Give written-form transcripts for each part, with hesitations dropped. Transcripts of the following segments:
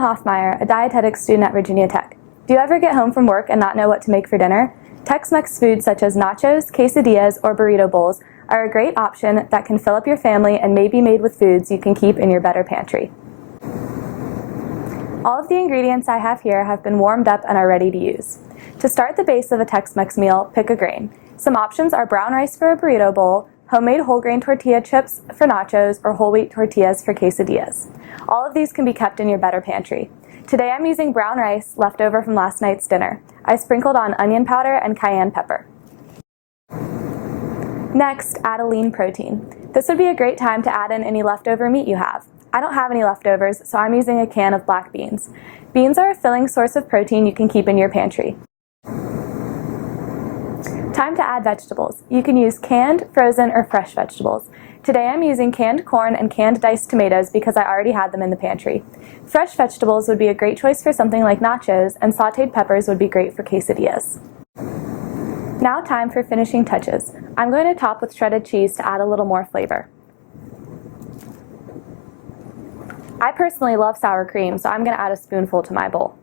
Hoffmeyer, a dietetics student at Virginia Tech. Do you ever get home from work and not know what to make for dinner? Tex-Mex foods such as nachos, quesadillas, or burrito bowls are a great option that can fill up your family and may be made with foods you can keep in your better pantry. All of the ingredients I have here have been warmed up and are ready to use. To start the base of a Tex-Mex meal, pick a grain. Some options are brown rice for a burrito bowl, homemade whole grain tortilla chips for nachos, or whole wheat tortillas for quesadillas. All of these can be kept in your better pantry. Today I'm using brown rice left over from last night's dinner. I sprinkled on onion powder and cayenne pepper. Next, add a lean protein. This would be a great time to add in any leftover meat you have. I don't have any leftovers, so I'm using a can of black beans. Beans are a filling source of protein you can keep in your pantry. Time to add vegetables. You can use canned, frozen, or fresh vegetables. Today I'm using canned corn and canned diced tomatoes because I already had them in the pantry. Fresh vegetables would be a great choice for something like nachos, and sauteed peppers would be great for quesadillas. Now time for finishing touches. I'm going to top with shredded cheese to add a little more flavor. I personally love sour cream, so I'm going to add a spoonful to my bowl.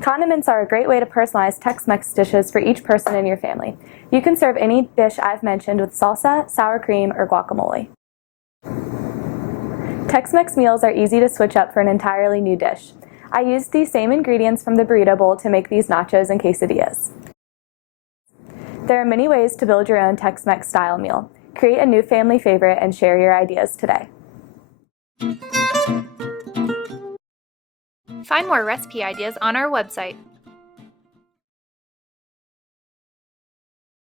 Condiments are a great way to personalize Tex-Mex dishes for each person in your family. You can serve any dish I've mentioned with salsa, sour cream, or guacamole. Tex-Mex meals are easy to switch up for an entirely new dish. I used these same ingredients from the burrito bowl to make these nachos and quesadillas. There are many ways to build your own Tex-Mex style meal. Create a new family favorite and share your ideas today. Find more recipe ideas on our website.